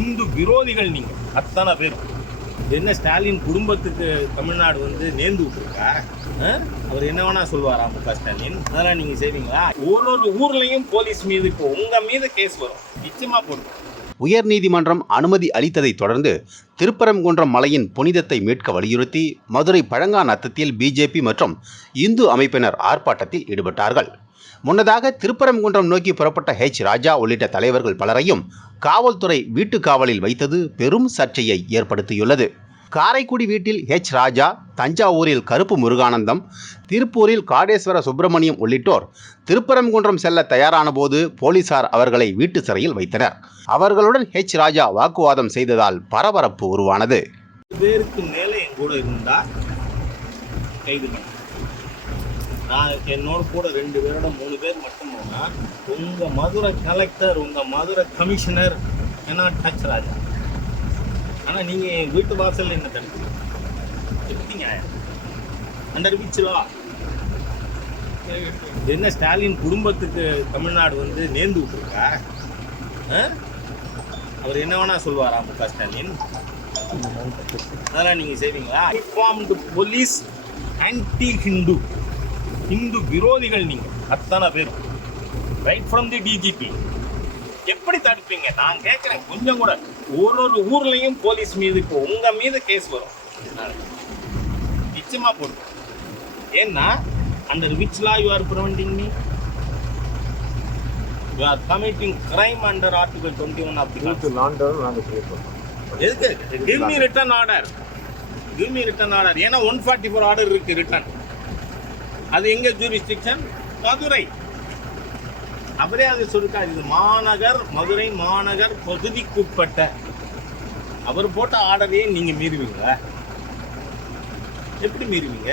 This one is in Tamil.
இந்து விரோதிகள் நீங்கள் அத்தனை பேர். என்ன ஸ்டாலின் குடும்பத்துக்கு தமிழ்நாடு வந்து நேர்ந்து விட்டுருக்கா? அவர் என்ன வேணா சொல்லுவாரா மு க ஸ்டாலின்? அதெல்லாம் நீங்கள் செய்வீங்களா? ஒரு ஒரு ஊர்லேயும் போலீஸ் மீது இப்போ உங்கள் மீது கேஸ் வரும். நிச்சயமாக போடுவோம் உயர்நீதிமன்றம் அனுமதி அளித்ததைத் தொடர்ந்து திருப்பரங்குன்றம் மலையின் புனிதத்தை மீட்க வலியுறுத்தி மதுரை பழங்காநத்தத்தில் பிஜேபி மற்றும் இந்து அமைப்பினர் ஆர்ப்பாட்டத்தில் ஈடுபட்டார்கள். முன்னதாக திருப்பரங்குன்றம் நோக்கி புறப்பட்ட ஹெச் ராஜா உள்ளிட்ட தலைவர்கள் பலரையும் காவல்துறை வீட்டுக் காவலில் வைத்தது பெரும் சர்ச்சையை ஏற்படுத்தியுள்ளது. காரைக்குடி வீட்டில் ஹெச் ராஜா தஞ்சாவூரில் கருப்பு முருகானந்தம் திருப்பூரில் காடேஸ்வர சுப்பிரமணியம் உள்ளிட்டோர் திருப்பரங்குன்றம் செல்ல தயாரான போது போலீசார் அவர்களை வீட்டு சிறையில் வைத்தனர். அவர்களுடன் ஹெச் ராஜா வாக்குவாதம் செய்ததால் பரபரப்பு உருவானது. பேருக்கு மேலே என் கூட இருந்தால் கைது பண்ண. நான் என்னோட கூட ரெண்டு பேரோட மூணு பேர் மட்டும் உங்கள் மதுரை கலெக்டர் உங்கள் மதுரை கமிஷனர் என்ன டச் ராஜா? ஆனால் நீங்கள் என் வீட்டு வாசலில் என்ன தடுப்பீங்க எப்படிங்க? அண்டர் பீச்சுலா என்ன ஸ்டாலின் குடும்பத்துக்கு தமிழ்நாடு வந்து நேர்ந்து விட்டுருக்கா? ஆ? அவர் என்ன வேணா சொல்லுவாரா மு க ஸ்டாலின்? அதெல்லாம் நீங்கள் செய்வீங்களா? போலீஸ் ஆன்டி ஹிந்து ஹிந்து விரோதிகள் நீங்க. அத்தனை பேர். ரைட் ஃப்ரம் தி டிஜிபி எப்படி தடுப்பீங்க? நான் கேட்குறேன் கொஞ்சம் கூட. ஒரு ஒரு ஊர்லயும் போலீஸ் மீது இப்போ உங்க மீது கேஸ் வரும். நிச்சயமா போடும் ஏன்னா under which law you are preventing me you are committing crime under article twenty one of the youth லாண்டரும் நாங்கள் பண்ணோம் எதுக்கு? Give me return order give me return order ஏன்னா ஒன் ஃபார்ட்டி ஃபோர் ஆர்டர் இருக்கு ரிட்டர்ன் அது எங்க ஜூரிஸ்டிக்ஷன் மதுரை. அவரே அது சொல்லிருக்காரு இது மாநகர் மதுரை மாநகர் பகுதிக்குட்பட்ட. அவர் போட்ட ஆர்டரையே நீங்க மீறுவீங்களா? எப்படி மீறுவீங்க?